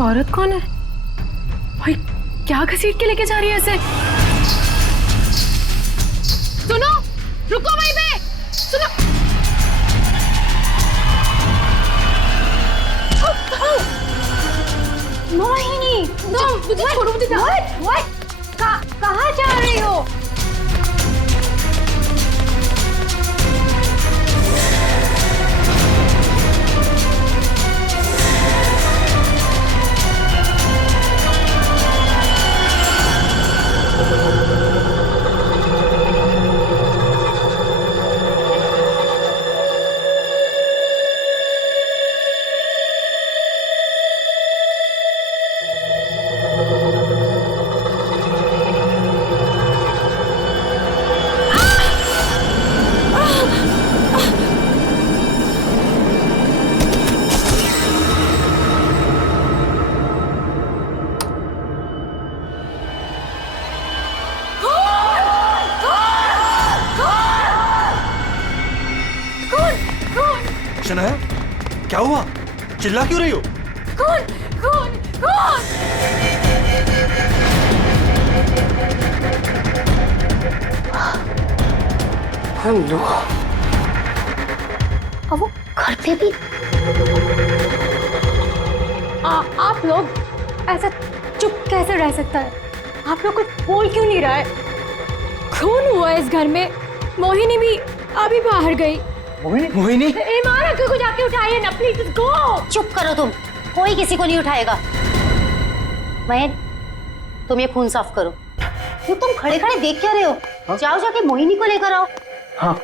औरत कौन है भाई? क्या घसीट के लेके जा रही है ऐसे? सुनो, रुको वहीं पे, सुनो। मोहिनी, मुझे छोड़ो, मुझे जाओ। कहाँ जा रही हो? शनाया, क्या हुआ? चिल्ला क्यों रही हो? कौन कौन कौन? हेलो। अब वो घर पे भी? आप लोग ऐसा चुप कैसे रह सकता है? आप लोग कुछ बोल क्यों नहीं रहा है? खून हुआ इस घर में। मोहिनी भी अभी बाहर गई। मोहिनी? ईमान अंकल को जाके उठाइए ना प्लीज, गो। चुप करो तुम, कोई किसी को नहीं उठाएगा। मयन, तुम ये खून साफ करो। तो तुम खड़े खड़े देख क्या रहे हो? हाँ? जाओ जाके मोहिनी को लेकर आओ। हाँ।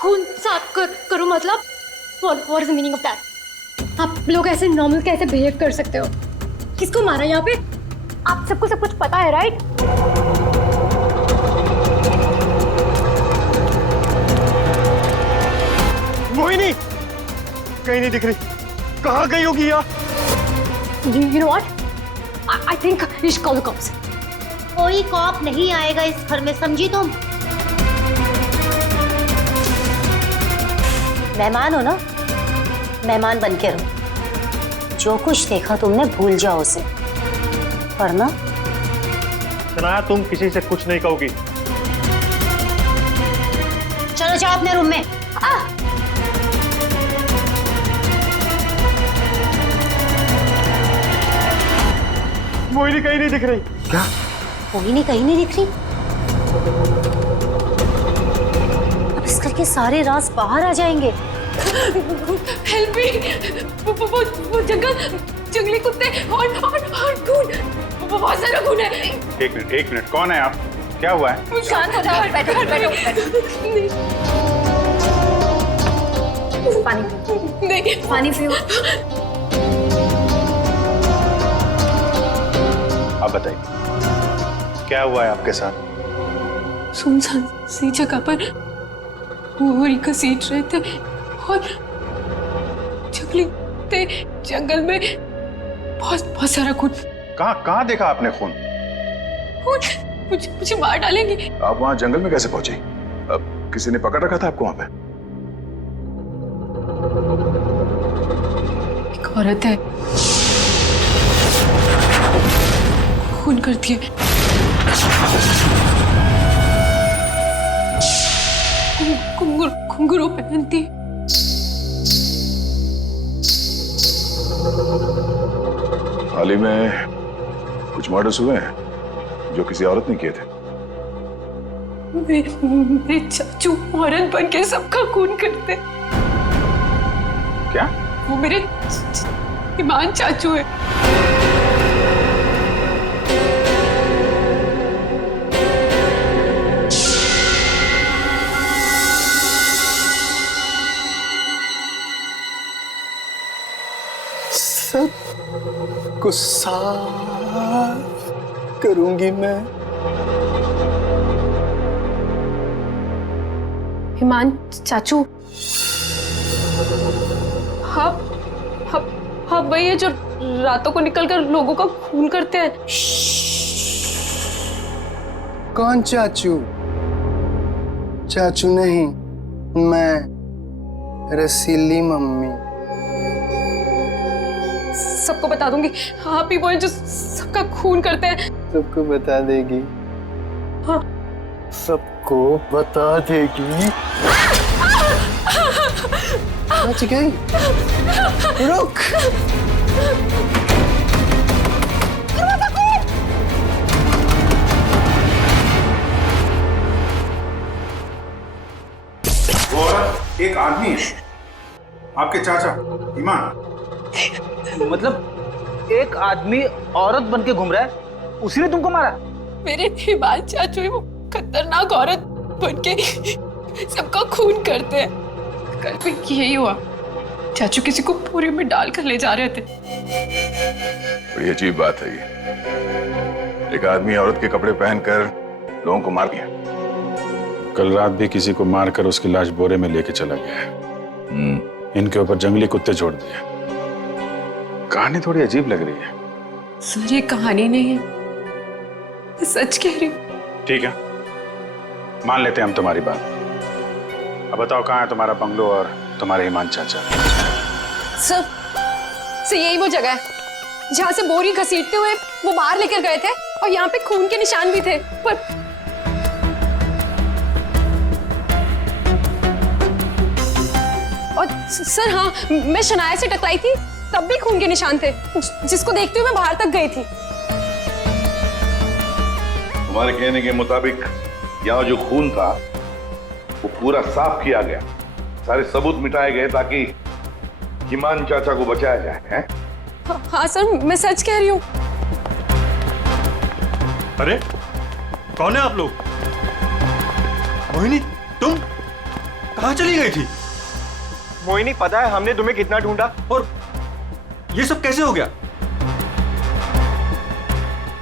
खून साफ करो मतलब? What is the meaning of that? आप लोग ऐसे नॉर्मल कैसे बिहेव कर सकते हो? किसको मारा यहाँ पे? आप सबको सब कुछ पता है, राइट? मोहिनी कहीं नहीं दिख रही। कहाँ गई होगी यार? You know what? I think you should call the cops. कोई कॉप नहीं आएगा इस घर में, समझी तुम? मेहमान हो ना, मेहमान बन के रहो। जो कुछ देखा तुमने भूल जाओ उसे, वरना शनाया, तुम किसी से कुछ नहीं कहोगी। चलो जाओ अपने रूम में। मोहिनी कहीं नहीं दिख रही। क्या? मोहिनी कहीं नहीं दिख रही? अब इस घर के सारे राज बाहर आ जाएंगे। हेल्प मी, वो जंगली कुत्ते और खून, वो बहुत सारा खून है। एक मिनट, कौन है आप? क्या हुआ है? शांत हो जाओ, बैठो। पानी नहीं, पानी पियो। आप बताइए, क्या हुआ है आपके साथ? सुनसान सी जगह पर बोरी घसीट रहे थे और जंगल में बहुत सारा खून। कहाँ देखा आपने खून? मुझे मार डालेंगे। आप वहाँ जंगल में कैसे पहुंचे? अब किसी ने पकड़ रखा था आपको वहाँ पे? एक औरत है, खून करती है। घुंघरू पहनती है। हाल ही में कुछ मर्डर्स हुए हैं जो किसी औरत ने किए थे। मेरे चाचू औरत बन के सबका खून करते। क्या? वो मेरे ईमान चाचू है। सब को साफ करूंगी मैं। ईमान चाचू, हाँ वही है जो रातों को निकलकर लोगों का खून करते हैं। कौन चाचू? चाचू नहीं, मैं रसीली मम्मी। सबको बता दूंगी। आप ही वो हैं जो सबका खून करते हैं। सबको बता देगी। हाँ। सबको बता देगी। बच गई। रुक। वो औरत एक आदमी है, आपके चाचा ईमान। मतलब एक आदमी औरत बन के घूम रहा है, उसी ने तुमको मारा? मेरे ईमान चाचू ही वो खतरनाक औरत बन के सबका खून करते हैं। कल भी यही हुआ, चाचू किसी को पूरी में डाल कर ले जा रहे थे। बड़ी अजीब बात है ये। एक आदमी औरत के कपड़े पहनकर लोगों को मार दिया। कल रात भी किसी को मारकर उसकी लाश बोरे में लेके चला गया है। इनके ऊपर जंगली कुत्ते छोड़ दिए। कहानी थोड़ी अजीब लग रही है। सर ये कहानी नहीं है, मैं सच कह रही हूँ। ठीक है, मान लेते हैं हम तुम्हारी बात। अब बताओ कहाँ है तुम्हारा बंगलो और तुम्हारे ईमान चाचा? सर यही वो जगह है जहाँ से बोरी घसीटते हुए वो बाहर लेकर गए थे, और यहाँ पे खून के निशान भी थे। पर और सर हाँ, मैं शनाया से टकराई थी, तब भी खून के निशान थे, जिसको देखते हुए मैं बाहर तक गई थी। तुम्हारे कहने के मुताबिक यहाँ जो खून था वो पूरा साफ किया गया, सारे सबूत मिटाए गए ताकि ईमान चाचा को बचाया जाए, हैं? हाँ सर, मैं सच कह रही हूँ। अरे कौन है आप लोग? मोहिनी, तुम कहाँ चली गई थी? मोहिनी, पता है हमने तुम्हें कितना ढूंढा, और ये सब कैसे हो गया?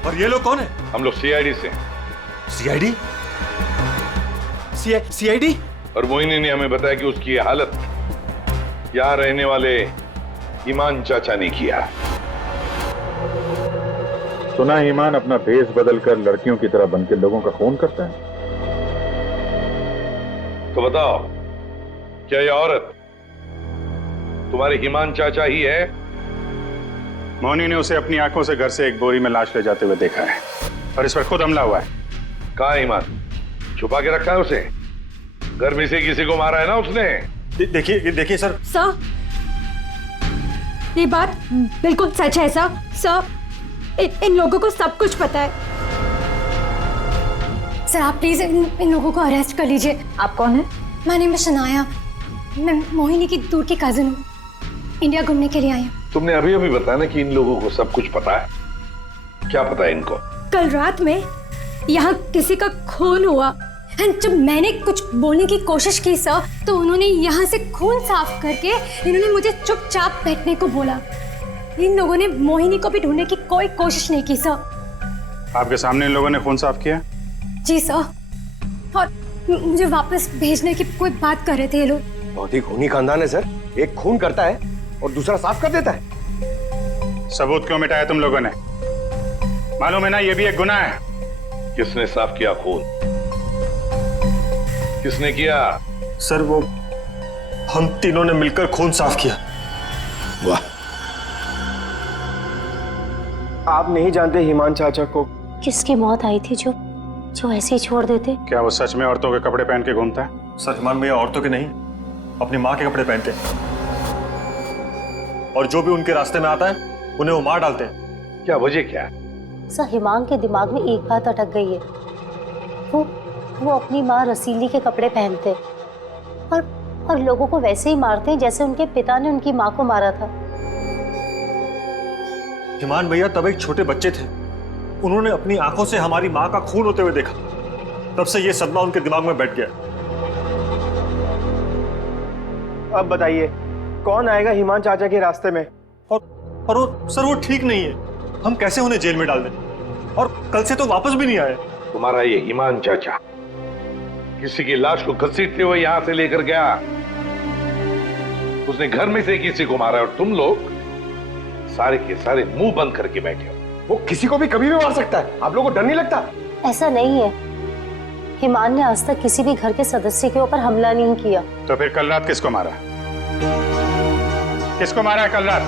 और ये लोग कौन है? हम लोग सीआईडी से। सीआईडी? सीआईडी? और मोहिनी ने हमें बताया कि उसकी ये हालत यहाँ रहने वाले ईमान चाचा ने किया। सुना ईमान अपना भेष बदलकर लड़कियों की तरह बनकर लोगों का खून करता है। तो बताओ, क्या ये औरत तुम्हारे ईमान चाचा ही है? मोहिनी ने उसे अपनी आंखों से घर से एक बोरी में लाश ले जाते हुए देखा है, और इस पर खुद हमला हुआ है। कहाँ है ईमान? छुपा के रखा है उसे? घर में से किसी को मारा है ना उसने? देखिए सर, ये बात बिल्कुल सच है सर। इन लोगों को सब कुछ पता है। सर आप प्लीज इन लोगों को अरेस्ट कर लीजिए। आप कौन है? माय नेम इज शनाया, मैं मोहिनी की दूर की कजिन हूँ, इंडिया घूमने के लिए आई हूँ। तुमने अभी अभी बताया ना कि इन लोगों को सब कुछ पता है। क्या पता है इनको? कल रात में यहाँ किसी का खून हुआ, जब मैंने कुछ बोलने की कोशिश की सर, तो उन्होंने यहाँ से खून साफ करके इन्होंने मुझे चुपचाप बैठने को बोला। इन लोगों ने मोहिनी को भी ढूंढने की कोई कोशिश नहीं की सर। आपके सामने इन लोगों ने खून साफ किया? जी सर, और मुझे वापस भेजने की कोई बात कर रहे थे ये लोग। बहुत ही खूनी खानदान है सर। एक खून करता है और दूसरा साफ कर देता है। सबूत क्यों मिटाया तुम लोगों ने? मालूम है ना ये भी एक गुनाह है। किसने साफ किया खून? किसने किया? सर वो हम तीनों ने मिलकर खून साफ किया। वाह, आप नहीं जानते ईमान चाचा को? किसकी मौत आई थी जो ऐसे ही छोड़ देते? क्या वो सच में औरतों के कपड़े पहन के घूमता है? सर ईमान भैया औरतों के नहीं, अपनी माँ के कपड़े पहनते हैं, और जो भी उनके रास्ते में आता है उन्हें वो मार डालते हैं। क्या वजह क्या है? सर हिमांग के दिमाग में एक बात अटक गई है। वो अपनी माँ रसीली के कपड़े पहनते और लोगों को वैसे ही मारते हैं जैसे उनके पिता ने उनकी माँ को मारा था। ईमान भैया तब एक छोटे बच्चे थे, उन्होंने अपनी आंखों से हमारी माँ का खून होते हुए देखा, तब से ये सदमा उनके दिमाग में बैठ गया। अब बताइए कौन आएगा ईमान चाचा के रास्ते में? और वो सर वो ठीक नहीं है, हम कैसे उन्हें जेल में डाल दें? और कल से तो वापस भी नहीं आए। तुम्हारा ये ईमान चाचा किसी की लाश को घसीटते हुए यहां से लेकर गया, उसने घर में से किसी को मारा, और तुम लोग सारे के सारे मुंह बंद करके बैठे हो। वो किसी को भी कभी भी मार सकता है, आप लोगों को डर नहीं लगता? ऐसा नहीं है, हिमान ने आज तक किसी भी घर के सदस्य के ऊपर हमला नहीं किया। तो फिर कल रात किसको मारा? किसको मारा है कल रात?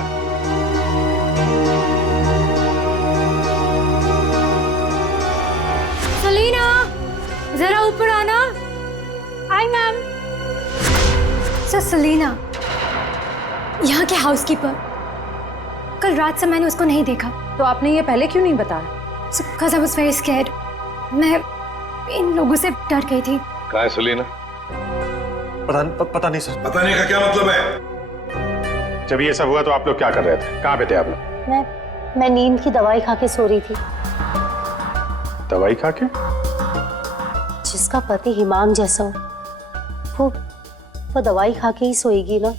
Hi ma'am. सर सेलिना, यहाँ के हाउसकीपर, कल रात से मैंने उसको नहीं देखा। तो आपने ये पहले क्यों नहीं बताया? Because I was very scared. मैं इन लोगों से डर गई थी। कहाँ है सलीना? पता नहीं सर। पता नहीं का क्या मतलब है? जब ये सब हुआ तो आप लोग क्या कर रहे थे? कहाँ पे थे आप लोग? मैं नींद की दवाई खा के सो रही थी। दवाई खा के? जिसका पति हिमांग जैसा हो, वो दवाई खा के ही सोएगी ना।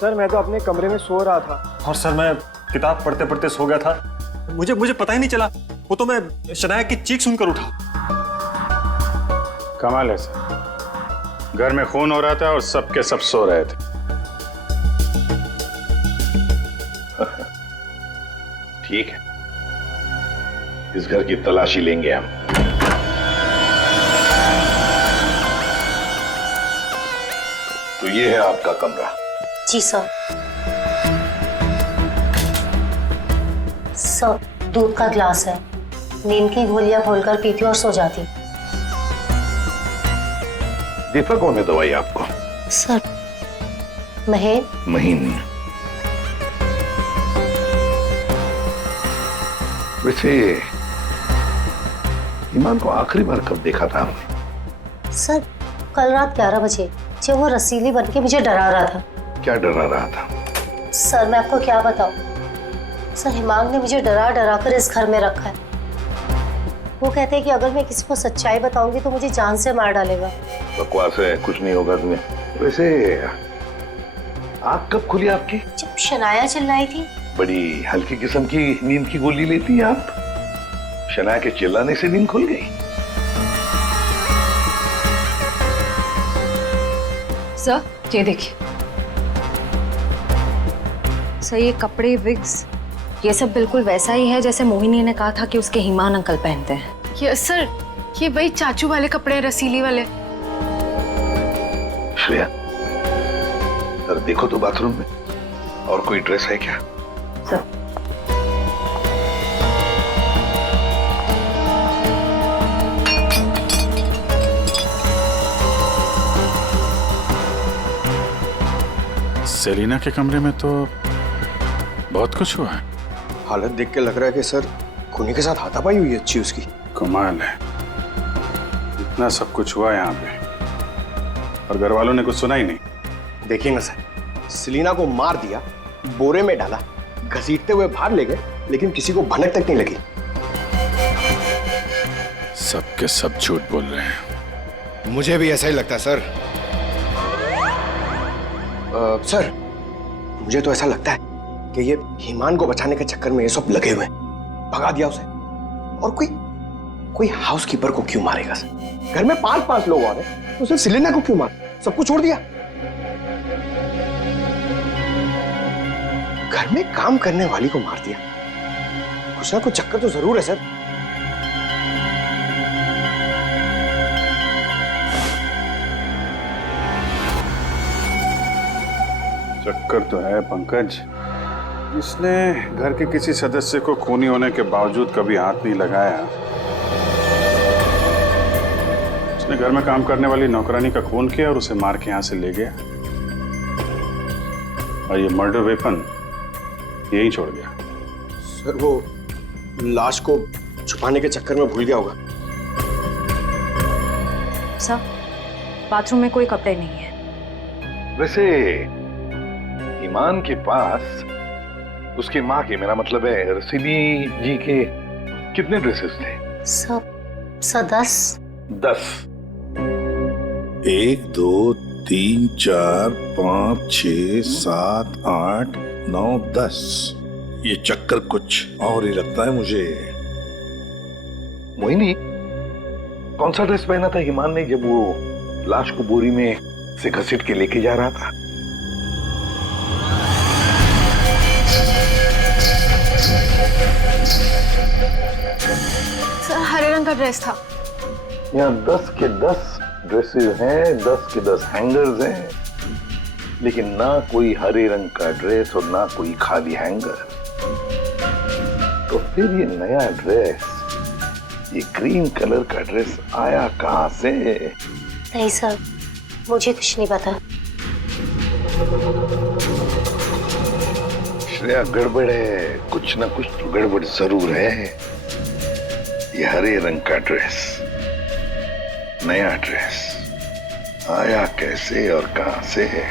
सर मैं तो अपने कमरे में सो रहा था। और सर मैं किताब पढ़ते पढ़ते सो गया था। मुझे पता ही नहीं चला। वो तो मैं शनाया की चीख सुनकर उठा। कमाल है सर, घर में खून हो रहा था और सबके सब सो रहे थे। ठीक है, इस घर की तलाशी लेंगे हम। तो ये है आपका कमरा। जी सर। सर दूध का ग्लास है, नींद की गोलियां खोलकर पीती और सो जाती। देता कौन है दवाई आपको? सर महीन। वैसे ईमान को आखिरी बार कब देखा था आपने? सर कल रात 11 बजे, जब वो रसीली बन के मुझे डरा रहा था। क्या डरा रहा था? सर मैं आपको क्या बताऊं, सर हिमांग ने मुझे डरा डरा कर इस घर में रखा है। वो कहते हैं कि अगर मैं किसी को सच्चाई बताऊंगी तो मुझे जान से मार डालेगा। बकवास है, कुछ नहीं होगा तुम्हें। वैसे आँख कब खुली आपकी? जब शनाया चिल्लाई थी। बड़ी हल्की किस्म की नींद की गोली लेती हैं आप। शनाया के चिल्लाने से नींद खुल गई? सर ये देखिए सर, ये कपड़े, विग्स, ये सब बिल्कुल वैसा ही है जैसे मोहिनी ने कहा था कि उसके हिमान अंकल पहनते हैं। यस सर, ये वही चाचू वाले कपड़े, रसीली वाले। श्रेया, सर देखो तो बाथरूम में और कोई ड्रेस है क्या? सर सेलिना के कमरे में तो बहुत कुछ हुआ है। हालत देख के लग रहा है कि सर खूनी के साथ हाथापाई हुई अच्छी उसकी। कमाल है, इतना सब कुछ हुआ यहाँ पे और घर वालों ने कुछ सुना ही नहीं। देखिए ना सर, सेलिना को मार दिया, बोरे में डाला, घसीटते हुए बाहर ले गए, लेकिन किसी को भनक तक नहीं लगी। सबके सब झूठ बोल रहे हैं। मुझे भी ऐसा ही लगता है सर। सर मुझे तो ऐसा लगता है कि ये हिमान को बचाने के चक्कर में ये सब लगे हुए हैं। भगा दिया उसे। और कोई हाउसकीपर को क्यों मारेगा सर? घर में 5-5 लोग और हैं, तो सिर्फ सेलिना को क्यों मार? सबको छोड़ दिया। घर में काम करने वाली को मार दिया। कुछ ना कुछ चक्कर तो जरूर है सर। चक्कर तो है पंकज। इसने घर के किसी सदस्य को खूनी होने के बावजूद कभी हाथ नहीं लगाया। उसने घर में काम करने वाली नौकरानी का खून किया और उसे मार के यहां से ले गया और ये मर्डर वेपन यहीं छोड़ गया। सर वो लाश को छुपाने के चक्कर में भूल गया होगा। सर बाथरूम में कोई कपड़े नहीं है। वैसे ईमान के पास उसकी माँ के, मेरा मतलब है रसीली जी के, कितने ड्रेसेस थे? सब 10। 10? 1 2 3 4 5 6 7 8 9 10। ये चक्कर कुछ और ही लगता है मुझे। मोहिनी, कौन सा ड्रेस पहना था ईमान ने जब वो लाश को बोरी में से घसीट के लेके जा रहा था? सर हरे रंग का ड्रेस था। यहाँ 10 के 10 ड्रेसेस हैं, 10 के 10 हैंगर्स हैं, लेकिन ना कोई हरे रंग का ड्रेस और ना कोई खाली हैंगर। तो फिर ये नया ड्रेस ये ग्रीन कलर का ड्रेस आया कहां से? नहीं सर, मुझे कुछ नहीं पता। श्रेया, गड़बड़ है, कुछ ना कुछ तो गड़बड़ जरूर है। ये हरे रंग का ड्रेस, नया ड्रेस, आया कैसे और कहां से है?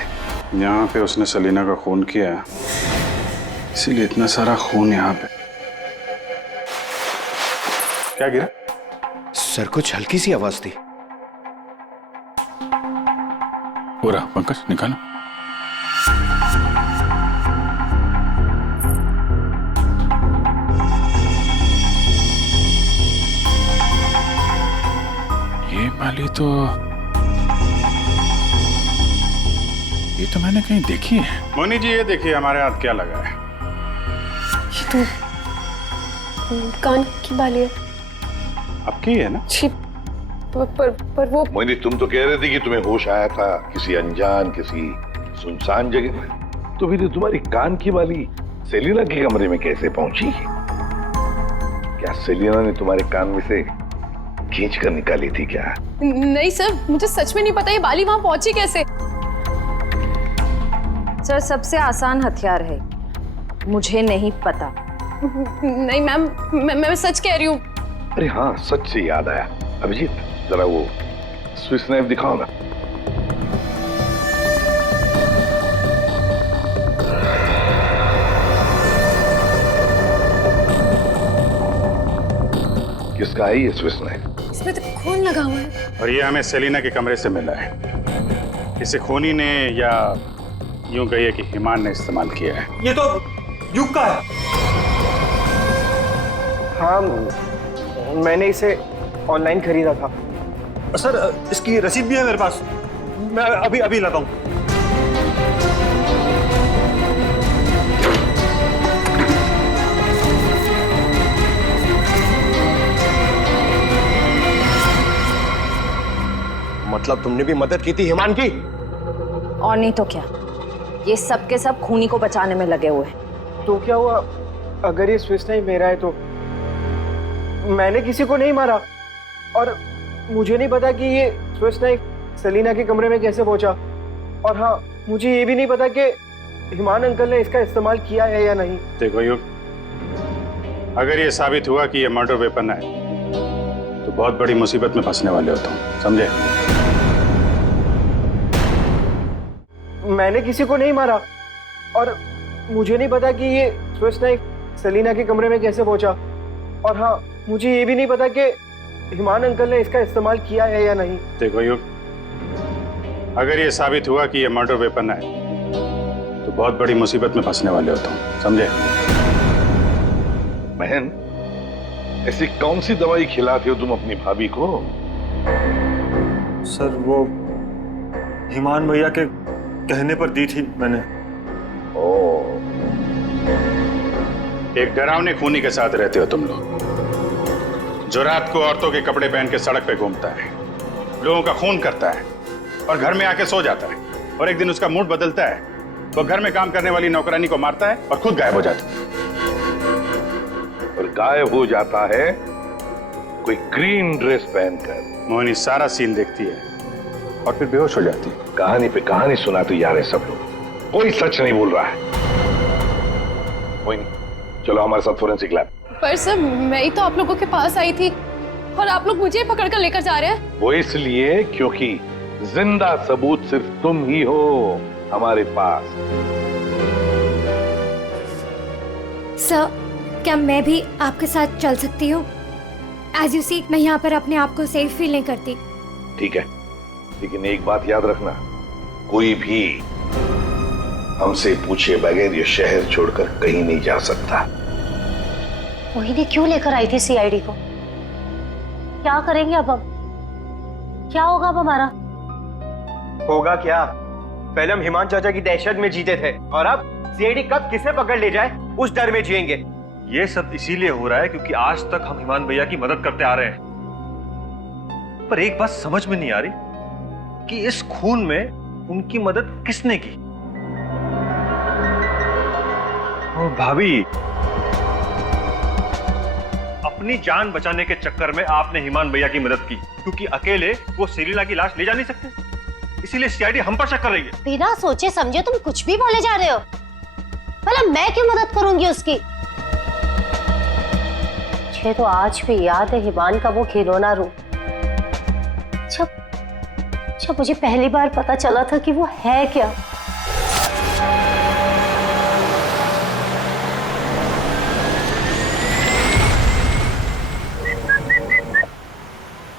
यहाँ पे उसने सलीना का खून किया, इसीलिए इतना सारा खून यहाँ पे। क्या गिरा? सर, कुछ हल्की सी आवाज थी। पूरा पंकज निकालो। ये वाली तो मैंने कहीं देखी है। मोनी जी, ये देखिए हमारे हाथ क्या लगा है। ये तो कान की बाली है। आपकी है ना? जी, पर वो मोहिनी, तुम तो कह रहे थे कि तुम्हें होश आया था किसी अनजान, किसी सुनसान जगह में, तो फिर तुम्हारी कान की बाली सेलिना के कमरे में कैसे पहुंची? क्या सेलिना ने तुम्हारे कान में से खींच कर निकाली थी क्या? नहीं सर, मुझे सच में नहीं पता ये बाली वहां पहुंची कैसे। सर, सबसे आसान हथियार है, मुझे नहीं पता। नहीं मैम, मैं सच कह रही हूँ। अरे हाँ, सच से याद आया। अभिजीत, जरा वो स्विस नाइफ दिखाओ ना। किसका है ये स्विस नाइफ? इसमें तो खून लगा हुआ है। और ये हमें सेलिना के कमरे से मिला है। इसे खूनी ने, या यूं कहिए कि हिमान ने इस्तेमाल किया है। ये तो युग का है। हाँ, मैंने इसे ऑनलाइन खरीदा था। सर, इसकी रसीद भी है मेरे पास, मैं अभी लाता हूँ। मतलब तुमने भी मदद की थी हिमान की? और नहीं तो क्या, ये सब के सब खूनी को बचाने में लगे हुए हैं। तो क्या हुआ अगर ये स्विस नाइफ मेरा है? तो मैंने किसी को नहीं मारा, और मुझे नहीं पता कि ये स्विस नाइफ सलीना के कमरे में कैसे पहुंचा। और हाँ, मुझे ये भी नहीं पता कि हिमान अंकल ने इसका इस्तेमाल किया है या नहीं। देखो युग, अगर ये साबित हुआ कि ये मर्डर वेपन है तो बहुत बड़ी मुसीबत में फंसने वाले हो तुम, समझे? मैंने किसी को नहीं मारा, और मुझे नहीं पता कि ये स्विस नाइफ सलीना के कमरे में कैसे पहुंचा। और हाँ, मुझे ये भी नहीं पता कि हिमान अंकल ने इसका इस्तेमाल किया है या नहीं। देखो युग, अगर ये साबित हुआ कि ये मर्डर वेपन है तो बहुत बड़ी मुसीबत में फंसने वाले हो तुम, समझे? बहन, ऐसी कौन सी दवाई खिलाते हो तुम अपनी भाभी को? सर, वो हिमान भैया के कहने पर दी थी मैंने। ओह, एक डरावने खूनी के साथ रहते हो तुम लोग, जो रात को औरतों के कपड़े पहन के सड़क पे घूमता है, लोगों का खून करता है और घर में आके सो जाता है, और एक दिन उसका मूड बदलता है, वो घर में काम करने वाली नौकरानी को मारता है और खुद गायब हो जाता है। और गायब हो जाता है कोई ग्रीन ड्रेस पहनकर। मोहिनी सारा सीन देखती है और फिर बेहोश हो जाती है। कहानी पे कहानी सुनाते जा रहे सब लोग, कोई सच नहीं बोल रहा है। मोहिनी, चलो हमारे साथ फोरेंसिक लैब। पर सर, मैं ही तो आप लोगों के पास आई थी और आप लोग मुझे पकड़ कर लेकर जा रहे हैं। वो इसलिए क्योंकि जिंदा सबूत सिर्फ तुम ही हो हमारे पास। सर, क्या मैं भी आपके साथ चल सकती हूँ? एज यू सी, मैं यहाँ पर अपने आप को सेफ फील नहीं करती। ठीक है, लेकिन एक बात याद रखना, कोई भी हमसे पूछे बगैर ये शहर छोड़कर कहीं नहीं जा सकता। मोहिनी क्यों लेकर आई थी सीआईडी को? क्या करेंगे अब हम? क्या होगा अब हमारा? होगा क्या? पहले हम हिमान चाचा की दहशत में जीते थे, और अब सीआईडी कब किसे पकड़ ले जाए उस डर में जिएंगे। ये सब इसीलिए हो रहा है क्योंकि आज तक हम हिमान भैया की मदद करते आ रहे हैं। पर एक बात समझ में नहीं आ रही कि इस खून में उनकी मदद किसने की। भाभी, अब अपनी जान बचाने के चक्कर में आपने हिमान भैया की मदद की, क्योंकि अकेले वो सेलिना की लाश ले जा नहीं सकते, इसीलिए सीआईडी हम पर शक कर रही है। बिना सोचे समझे तुम कुछ भी बोले जा रहे हो। भला मैं क्यों मदद करूंगी उसकी? मुझे तो आज भी याद है हिमान का वो खिलौना रूप, जब मुझे पहली बार पता चला था कि वो है क्या।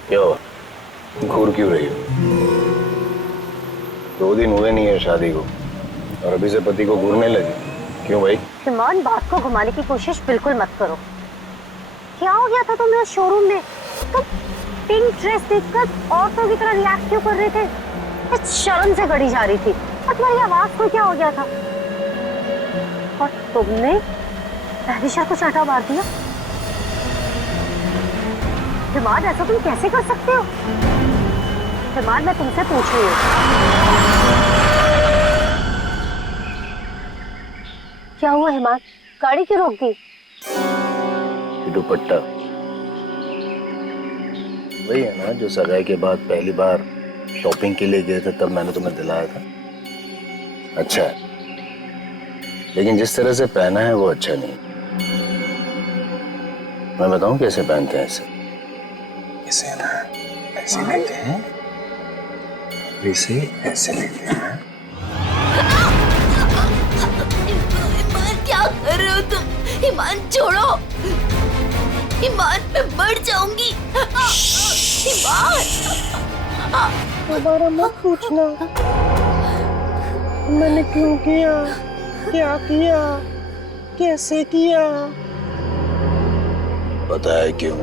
क्या हुआ? घूर क्यों रही हो? 2 दिन हुए नहीं है शादी को और अभी से पति को घूरने लगी, क्यों भाई? हिमान, बात को घुमाने की कोशिश बिल्कुल मत करो। क्या हो गया था तुम्हें उस शोरूम में? तुम पिंक ड्रेस देखकर औरतों की तरह रिएक्ट क्यों कर रहे थे? इस शर्म से गड़ी जा रही थी और तुम्हारी आवाज को क्या हो गया था? और तुमने पहले को चाटा मार दिया। हिमान, ऐसा तुम कैसे कर सकते हो? हिमान, मैं तुमसे पूछ रही हूँ। क्या हुआ हिमान? गाड़ी क्यों रोक दी? दुपट्टा वही है ना जो सगाई के बाद पहली बार शॉपिंग के लिए गए थे, तब मैंने तुम्हें दिलाया था। अच्छा है, लेकिन जिस तरह से पहना है वो अच्छा नहीं। मैं बताऊं कैसे पहनते हैं इसे? इसे ना ऐसे लेते हैं, इसे ऐसे लेते हैं। ईमान, क्या कर रहे हो तुम? ईमान छोड़ो, ईमान मैं मर जाऊंगी। ईमान, दोबारा मत पूछना मैंने क्यों किया, क्या किया, कैसे किया। पता है क्यों?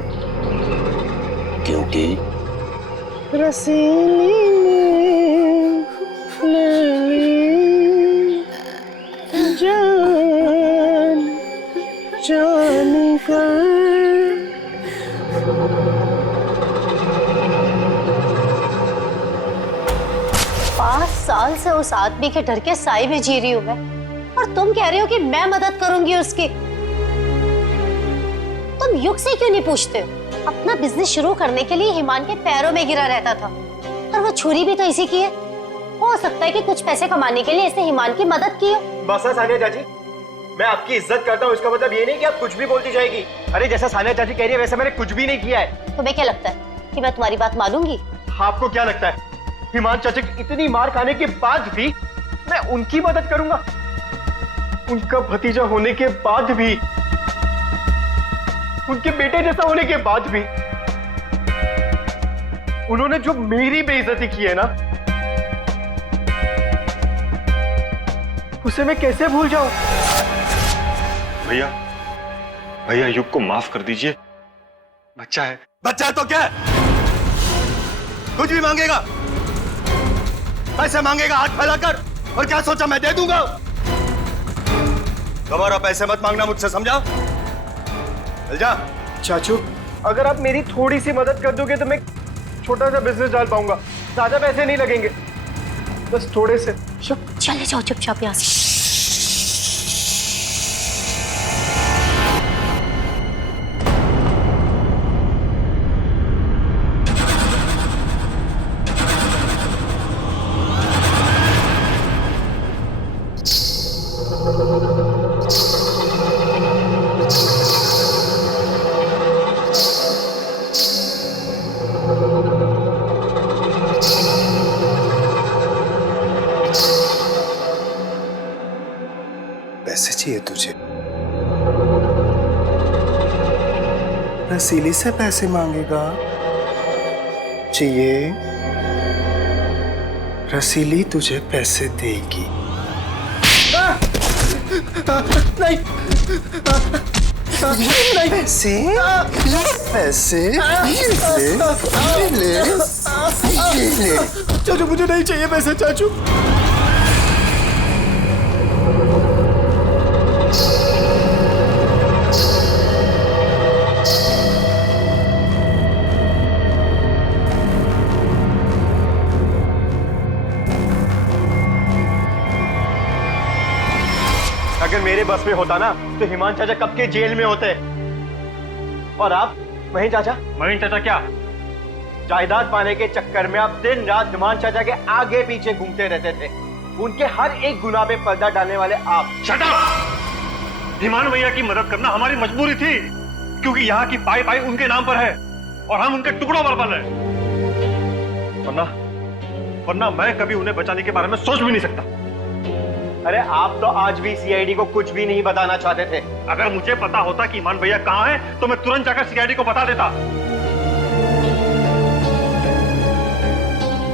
क्योंकि रसीली ले जान जान कर। 5 साल से उस आदमी के डर के साए में जी रही हूँ मैं, और तुम कह रहे हो कि मैं मदद करूंगी उसकी। तुम युग से क्यों नहीं पूछते हो? अपना बिजनेस शुरू करने के लिए हिमान के पैरों में गिरा रहता था, और वो छुरी भी तो इसी की है। हो सकता है कि कुछ पैसे कमाने के लिए इसने हिमान की मदद की हो। बस है सानिया चाची, मैं आपकी इज्जत करता हूँ, इसका मतलब ये नहीं कि आप कुछ भी बोलती जाएगी। अरे जैसा सानिया चाची कह रही है वैसे मैंने कुछ भी नहीं किया है। तुम्हें क्या लगता है कि मैं तुम्हारी बात मानूंगी? आपको क्या लगता है हिमान चाचा की इतनी मार खाने के बाद भी मैं उनकी मदद करूंगा? उनका भतीजा होने के बाद भी, उनके बेटे जैसा होने के बाद भी उन्होंने जो मेरी बेइज्जती की है ना, उसे मैं कैसे भूल जाऊं? भैया, भैया युग को माफ कर दीजिए, बच्चा है। बच्चा है तो क्या है? कुछ भी मांगेगा, पैसे मांगेगा हाथ फैलाकर, और क्या सोचा मैं दे दूंगा? दोबारा पैसे मत मांगना मुझसे, समझा? चल जा। चाचू, अगर आप मेरी थोड़ी सी मदद कर दोगे तो मैं छोटा सा बिजनेस डाल पाऊंगा। ज्यादा पैसे नहीं लगेंगे, बस थोड़े से। चले जाओ चुपचाप यहाँ से। पैसे चाहिए तुझे? रसीली से पैसे मांगेगा? चाहिए? रसीली तुझे पैसे देगी। नहीं, नहीं। पैसे? पैसे? ले। चाचू मुझे नहीं चाहिए पैसे चाचू। अगर मेरे बस में होता ना तो हिमान चाचा कब के जेल में होते। और आप महीन चाचा? महीन चाचा क्या? जायदाद पाने के चक्कर में आप दिन रात हिमान चाचा के आगे पीछे घूमते रहते थे। उनके हर एक गुनाह पे पर्दा डालने वाले आप। Shut up! हिमान भैया की मदद करना हमारी मजबूरी थी, क्योंकि यहाँ की पाई पाई उनके नाम पर है और हम उनके टुकड़ों पर पल हैं। वरना मैं कभी उन्हें बचाने के बारे में सोच भी नहीं सकता। अरे आप तो आज भी सीआईडी को कुछ भी नहीं बताना चाहते थे। अगर मुझे पता होता कि ईमान भैया कहाँ है तो मैं तुरंत जाकर सीआईडी को बता देता।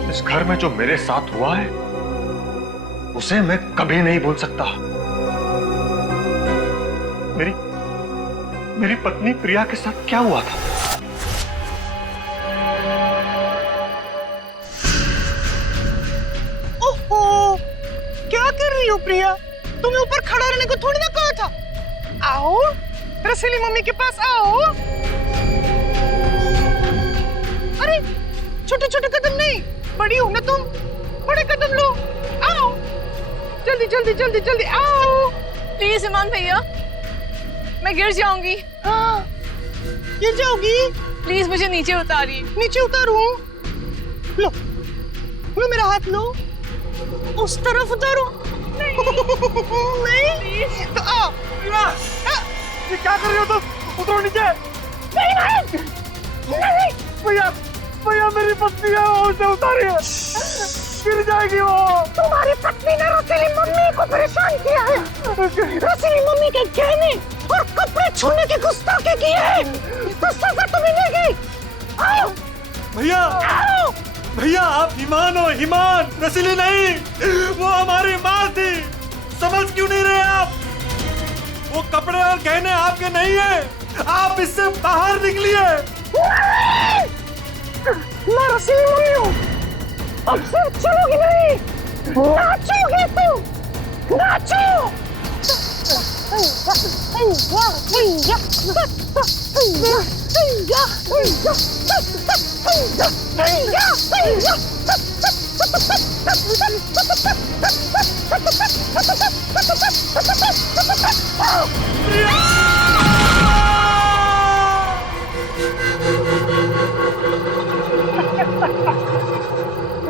इस घर में जो मेरे साथ हुआ है उसे मैं कभी नहीं भूल सकता। मेरी पत्नी प्रिया के साथ क्या हुआ था? ओहो, क्या कर रही हो प्रिया? तुम्हें ऊपर खड़ा रहने को थोड़ी ना कहा था। आओ रसीली मम्मी के पास आओ। अरे छोटे छोटे कदम नहीं, बड़ी हो ना तुम, बड़े कदम लो। आओ जल्दी जल्दी जल्दी जल्दी आओ। प्लीज ईमान भैया, मैं गिर जाऊंगी। हाँ गिर जाओगी? प्लीज मुझे नीचे उतारिए। नीचे उतारूं? लो लो मेरा हाथ लो, उस तरफ उतारो। नहीं तो आओ। ये क्या कर रहे हो तुम? उतरो नीचे। नहीं भैया भैया मेरी पत्नी है, वो उसे उतारिए, गिर जाएगी वो। तुम्हारी पत्नी ने रसीली मम्मी को परेशान किया है। रसीली मम्मी के गहने और कपड़े छूने की गुस्ताखी की है, तो सजा तो मिलेगी। आओ भैया, आओ। भैया आप ईमान हो, ईमान, रसीली नहीं। वो हमारी माँ थी, समझ क्यों नहीं रहे आप? वो कपड़े और गहने आपके नहीं है, आप इससे बाहर निकलिए। मैं रसीली मम्मी हूँ, अब सिर्फ चलोगी नहीं, नाचोगे तुम, नाचो।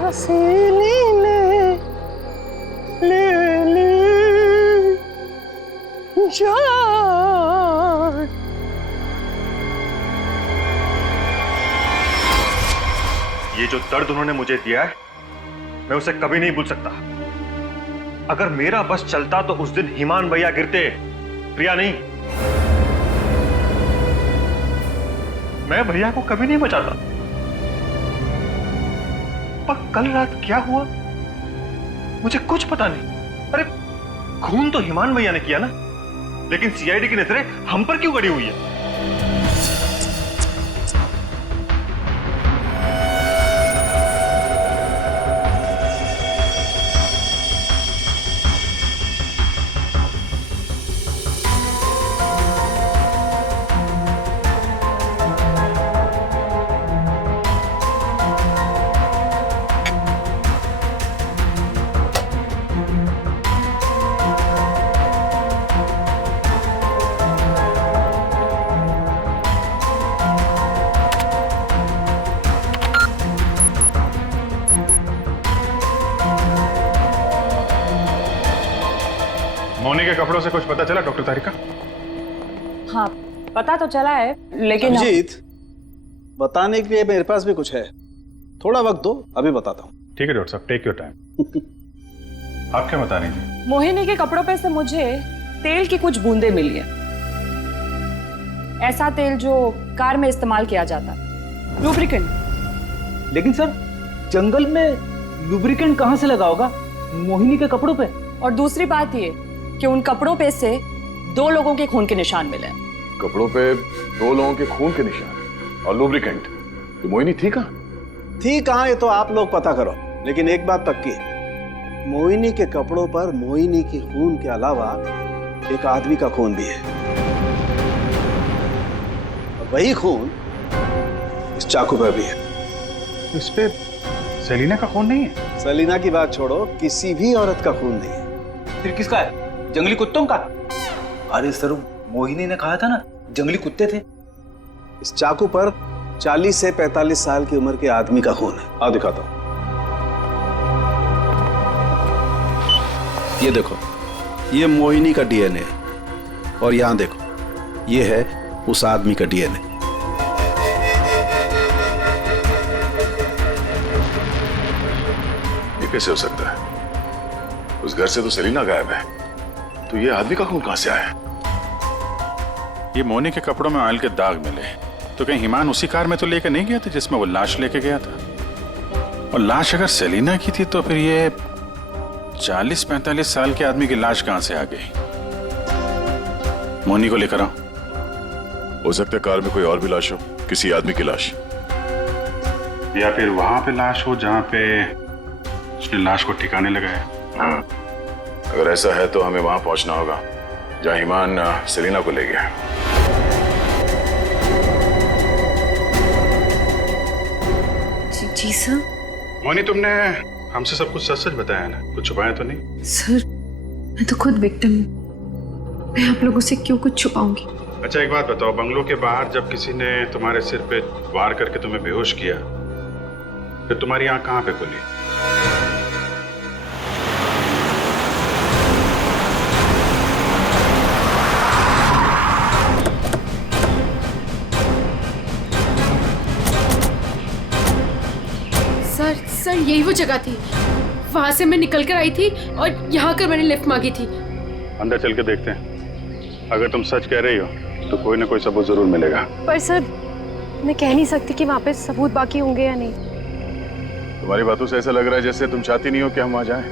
रसीली ने ले ली जान। ये जो दर्द उन्होंने मुझे दिया है मैं उसे कभी नहीं भूल सकता। अगर मेरा बस चलता तो उस दिन ईमान भैया गिरते, प्रिया नहीं। मैं भैया को कभी नहीं बचाता। पर कल रात क्या हुआ मुझे कुछ पता नहीं। अरे खून तो ईमान भैया ने किया ना, लेकिन सीआईडी की नजरें हम पर क्यों गड़ी हुई है? मोनी के कपड़ों से कुछ पता चला डॉक्टर तारिका? हाँ पता तो चला है, लेकिन अभिजीत, बताने के लिए मेरे पास भी कुछ है, थोड़ा वक्त दो, अभी बताता हूँ। ठीक है डॉक्टर साहब, टेक योर टाइम। आप क्या बता रही थी? मोहिनी के कपड़ों पे से मुझे तेल की कुछ बूंदें मिली है। ऐसा तेल जो कार में इस्तेमाल किया जाता है, लुब्रिकेंट। लेकिन सर जंगल में लुब्रिकेंट कहाँ से लगा होगा मोहिनी के कपड़ों पे? और दूसरी बात ये कि उन कपड़ों पे से 2 लोगों के खून के निशान मिले। कपड़ों पे 2 लोगों के खून के निशान और लुब्रिकेंट। तो मोहिनी थी कहाँ? थी कहाँ ये तो आप लोग पता करो, लेकिन एक बात पक्की है, मोहिनी के कपड़ों पर मोहिनी के खून के अलावा एक आदमी का खून भी है। और वही खून इस चाकू पर भी है। इस पे सेलिना का खून नहीं है? सेलिना की बात छोड़ो, किसी भी औरत का खून नहीं है। फिर किसका है? जंगली कुत्तों का? अरे सर मोहिनी ने कहा था ना जंगली कुत्ते थे, इस चाकू पर 40 से 45 साल की उम्र के आदमी का खून है। आओ दिखाता हूं। ये देखो, ये मोहिनी का डीएनए है और यहां देखो, ये है उस आदमी का डीएनए। ये कैसे हो सकता है? उस घर से तो सेलिना गायब है, तो ये आदमी का खून कहां से आया? ये मोनी के कपड़ों में ऑयल के दाग मिले, तो कहीं हिमान उसी कार में तो लेकर नहीं गया था जिसमें वो लाश लेके गया था? और लाश अगर सेलिना की थी तो फिर ये 40-45 साल के आदमी की लाश कहां से आ गई? मोनी को लेकर आओ। हो सकता है कार में कोई और भी लाश हो, किसी आदमी की लाश, या फिर वहां पे लाश हो जहां पे उसने लाश को ठिकाने लगाया। हाँ, अगर ऐसा है तो हमें वहां पहुंचना होगा जहां हिमान सेलिना को ले गया। जी सर। मोनी, तुमने हमसे सब कुछ सच सच बताया ना, कुछ छुपाया तो नहीं? सर, मैं तो खुद विक्टिम हूँ, मैं आप लोगों से क्यों कुछ छुपाऊंगी? अच्छा एक बात बताओ, बंगलों के बाहर जब किसी ने तुम्हारे सिर पे वार करके तुम्हें बेहोश किया, फिर तुम्हारी आंख कहां पे खुली? सर यही वो जगह थी, वहां से मैं निकल कर आई थी और यहाँ कर मैंने लिफ्ट मांगी थी। अंदर चल के देखते हैं, अगर तुम सच कह रही हो तो कोई ना कोई सबूत जरूर मिलेगा। पर सर, मैं कह नहीं सकती कि वहाँ पे सबूत बाकी होंगे या नहीं। तुम्हारी बातों से ऐसा लग रहा है जैसे तुम चाहती नहीं हो कि हम वहां जाएं।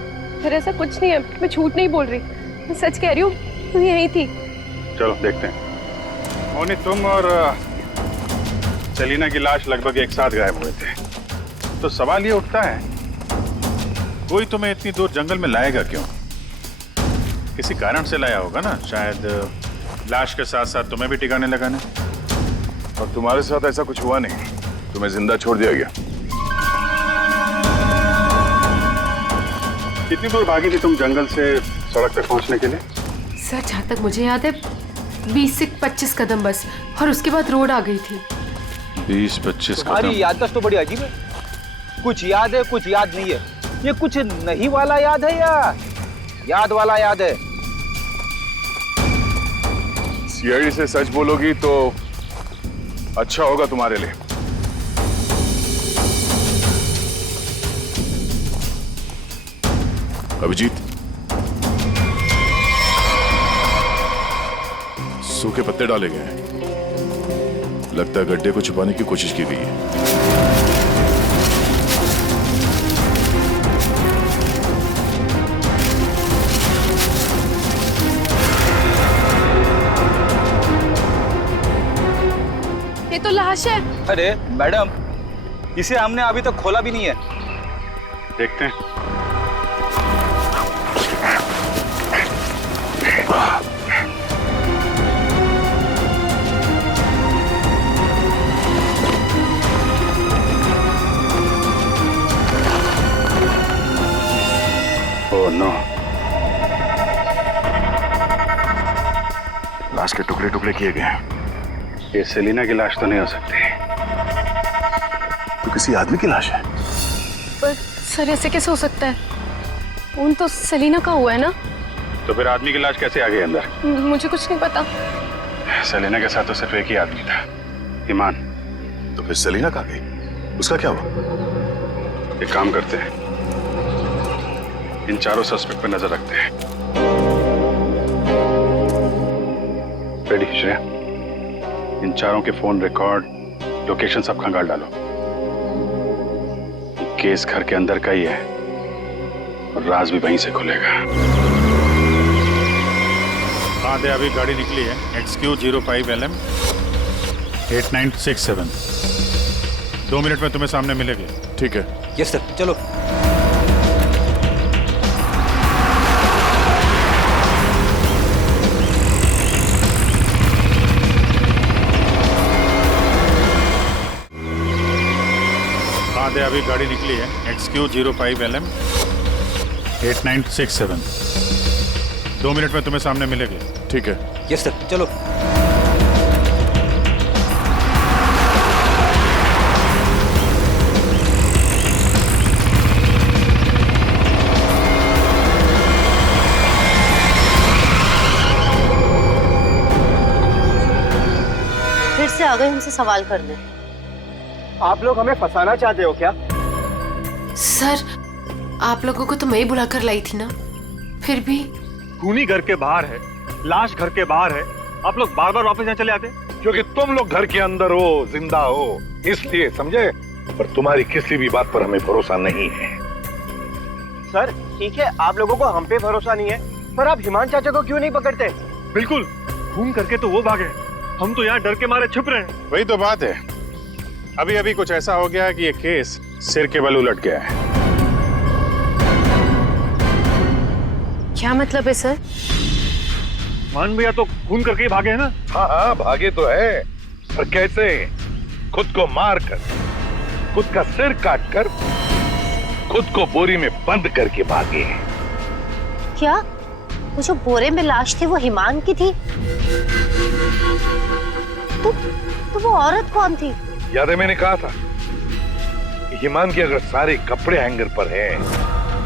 सर ऐसा कुछ नहीं है, मैं झूठ नहीं बोल रही, मैं सच कह रही हूँ, तुम यही थी। चलो देखते हैं। मोनी, तुम और सेलिना की लाश लगभग एक साथ गायब हुए थे, तो सवाल ये उठता है, कोई तुम्हें इतनी दूर जंगल में लाएगा क्यों? किसी कारण से लाया होगा ना, शायद लाश के साथ साथ तुम्हें भी ठिकाने लगाने। और तुम्हारे साथ ऐसा कुछ हुआ नहीं, तुम्हें जिंदा छोड़ दिया गया। कितनी दूर भागी थी तुम जंगल से सड़क तक पहुंचने के लिए? सर जहाँ तक मुझे याद है 20 से 25 कदम बस, और उसके बाद रोड आ गई थी। 20-25 कदम? तुम्हारी याददाश्त तो बड़ी अजीब है, कुछ याद है कुछ याद नहीं है। ये कुछ नहीं वाला याद है या याद वाला याद है? सीआईडी से सच बोलोगी तो अच्छा होगा तुम्हारे लिए। अभिजीत, सूखे पत्ते डाले गए हैं, लगता है गड्ढे को छुपाने की कोशिश की गई है। ये तो लाश है। अरे मैडम, इसे हमने अभी तक खोला भी नहीं है। देखते हैं। ओह नो, लाश के टुकड़े टुकड़े किए गए हैं। ये सेलिना की लाश तो नहीं हो सकती, तो किसी आदमी की लाश है। पर सर ऐसे कैसे हो सकता है? खून तो सेलिना का हुआ है ना? तो फिर आदमी की लाश कैसे आ गई अंदर? मुझे कुछ नहीं पता। सेलिना के साथ तो सिर्फ एक ही आदमी था, ईमान। तो फिर सेलिना कहाँ गई? उसका क्या हुआ? एक काम करते हैं, इन चारों सस्पेक्ट पर नजर रखते हैं। रेडी श्रेया, इन चारों के फोन रिकॉर्ड, लोकेशन सब खंगाल डालो। केस घर के अंदर का ही है और राज भी वहीं से खुलेगा। हाँ दे, अभी गाड़ी निकली है, XQ05LM 8967। 2 मिनट में तुम्हें सामने मिलेगी। ठीक है। यस सर, चलो। अभी गाड़ी निकली है, XQ05LM 8967। 2 मिनट में तुम्हें सामने मिलेगी। ठीक है। यस सर, चलो। फिर से आ गए हमसे सवाल करने। आप लोग हमें फंसाना चाहते हो क्या? सर, आप लोगों को तो मैं ही बुलाकर लाई थी ना, फिर भी। खूनी घर के बाहर है, लाश घर के बाहर है, आप लोग बार बार वापस यहाँ चले आते? क्योंकि तुम लोग घर के अंदर हो, जिंदा हो, इसलिए, समझे? पर तुम्हारी किसी भी बात पर हमें भरोसा नहीं है। सर ठीक है, आप लोगों को हम पे भरोसा नहीं है, पर आप हिमान चाचा को क्यों नहीं पकड़ते? बिल्कुल, खून करके तो वो भागे, हम तो यहाँ डर के मारे छुप रहे हैं। वही तो बात है, अभी अभी कुछ ऐसा हो गया कि ये केस सिर के बल उलट गया है। क्या मतलब है सर? मान भैया तो खून करके ही भागे है ना? हाँ हाँ, भागे तो है, पर कैसे? खुद को मार कर, खुद का सिर काट कर, खुद को बोरी में बंद करके भागे। क्या वो जो बोरे में लाश थी वो हिमान की थी? तो वो औरत कौन थी? याद है मैंने कहा था कि हिमान के अगर सारे कपड़े हैंगर पर हैं,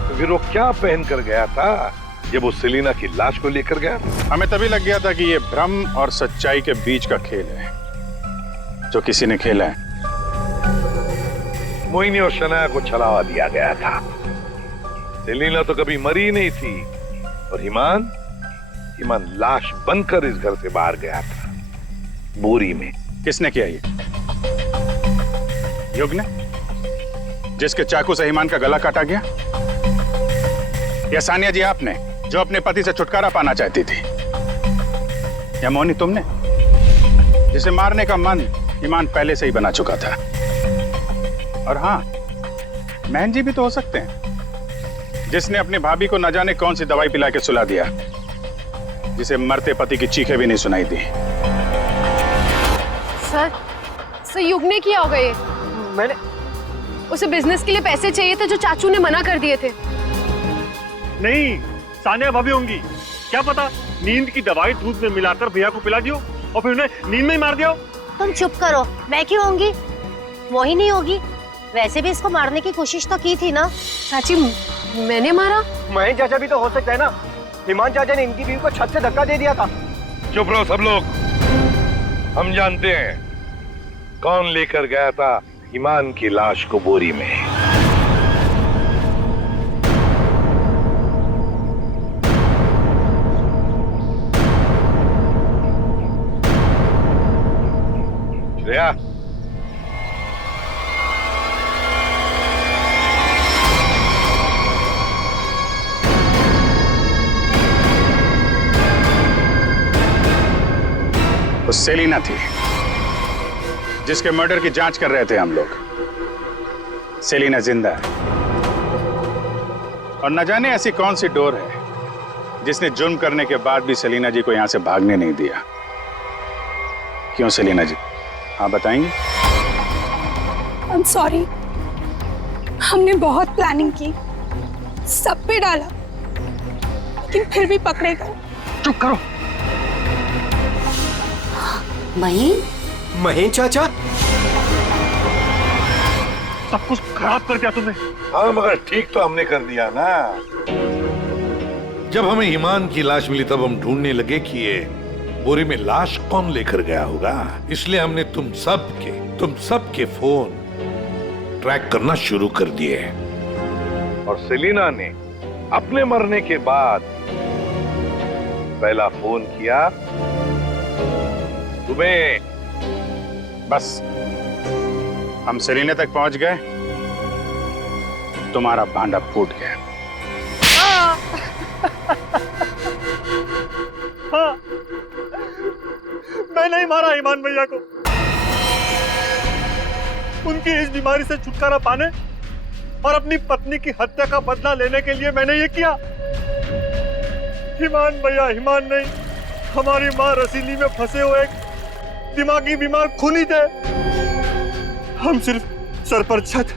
तो फिर वो क्या पहन कर गया था जब वो सेलिना की लाश को लेकर गया? हमें तभी लग गया था कि ये भ्रम और सच्चाई के बीच का खेल है जो किसी ने खेला है। मोहिनी और शनाया को छलावा दिया गया था। सेलिना तो कभी मरी नहीं थी, और हिमान लाश बनकर इस घर से बाहर गया था, बोरी में। किसने किया ये? युग ने, जिसके चाकू से हिमान का गला काटा गया? या सानिया जी आपने, जो अपने पति से छुटकारा पाना चाहती थी? या मोहिनी तुमने, जिसे मारने का मन हिमान पहले से ही बना चुका था? और हाँ, महन जी भी तो हो सकते हैं, जिसने अपनी भाभी को न जाने कौन सी दवाई पिला के सुला दिया, जिसे मरते पति की चीखें भी नहीं सुनाई दी। सर युग ने किया होगा ये। मैंने उसे बिजनेस के लिए पैसे चाहिए थे जो चाचू ने मना कर दिए थे। नहीं, सानिया भाभी होंगी, क्या पता नींद की दवाई दूध में मिलाकर भैया को पिला दियो और फिर उन्हें नींद में ही मार दिया। तुम चुप करो, मैं क्यों होंगी? मोहिनी होगी। वैसे भी इसको मारने की कोशिश तो की थी ना। चाची, मैंने मारा? महेश चाचा भी तो हो सकता है ना, हिमान चाचा ने इनकी बीवी को छत से धक्का दे दिया था। चुप रहो सब लोग, हम जानते हैं कौन लेकर गया था हिमान की लाश को बोरी में। श्रेया, वो सेलिना थी जिसके मर्डर की जांच कर रहे थे हम लोग। सेलिना जिंदा है, और न जाने ऐसी कौन सी डोर है जिसने जुर्म करने के बाद भी सेलिना जी को यहां से भागने नहीं दिया। क्यों सेलिना जी, आप बताएंगे? I'm sorry, हमने बहुत प्लानिंग की, सब पे डाला, लेकिन फिर भी पकड़े गए। चुप करो। महेश चाचा, सब कुछ खराब कर दिया तुमने। हाँ, मगर ठीक तो हमने कर दिया ना। जब हमें हिमान की लाश मिली तब हम ढूंढने लगे कि ये बोरी में लाश कौन लेकर गया होगा, इसलिए हमने तुम सबके फोन ट्रैक करना शुरू कर दिए। और सेलिना ने अपने मरने के बाद पहला फोन किया तुम्हें। बस हम सेलिना तक पहुंच गए, तुम्हारा भांडा फूट गया। हाँ, मैं नहीं मारा ईमान भैया को। उनकी इस बीमारी से छुटकारा पाने और अपनी पत्नी की हत्या का बदला लेने के लिए मैंने ये किया। ईमान भैया ईमान नहीं, हमारी माँ रसीली में फंसे हुए एक दिमागी बीमार खूनी थे। हम सिर्फ सर पर छत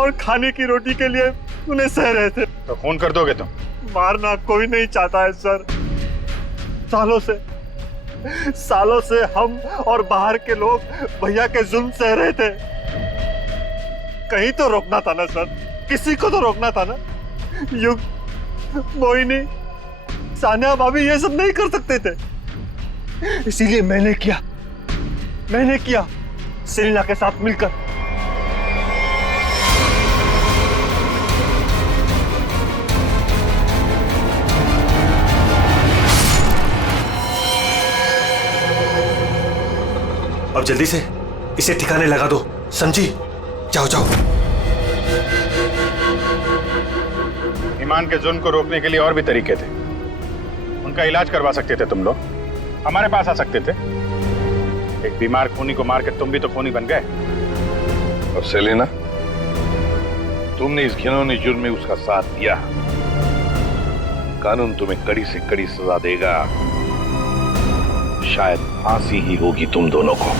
और खाने की रोटी के लिए उन्हें सह रहे थे। तो खून कर दोगे तुम? मारना कोई नहीं चाहता है सर। सालों से हम और बाहर के लोग भैया के जुल्म सह रहे थे। कहीं तो रोकना था ना सर, किसी को तो रोकना था ना। युग, मोहिनी, सानिया भाभी ये सब नहीं कर सकते थे, इसीलिए मैंने किया। मैंने किया सेलिना के साथ मिलकर। अब जल्दी से इसे ठिकाने लगा दो, समझी? जाओ जाओ। ईमान के जुल्म को रोकने के लिए और भी तरीके थे। उनका इलाज करवा सकते थे तुम लोग, हमारे पास आ सकते थे। एक बीमार खूनी को मार के तुम भी तो खूनी बन गए। और सेलिना, तुमने इस घिनौने जुर्म में उसका साथ दिया। कानून तुम्हें कड़ी से कड़ी सजा देगा, शायद फांसी ही होगी तुम दोनों को।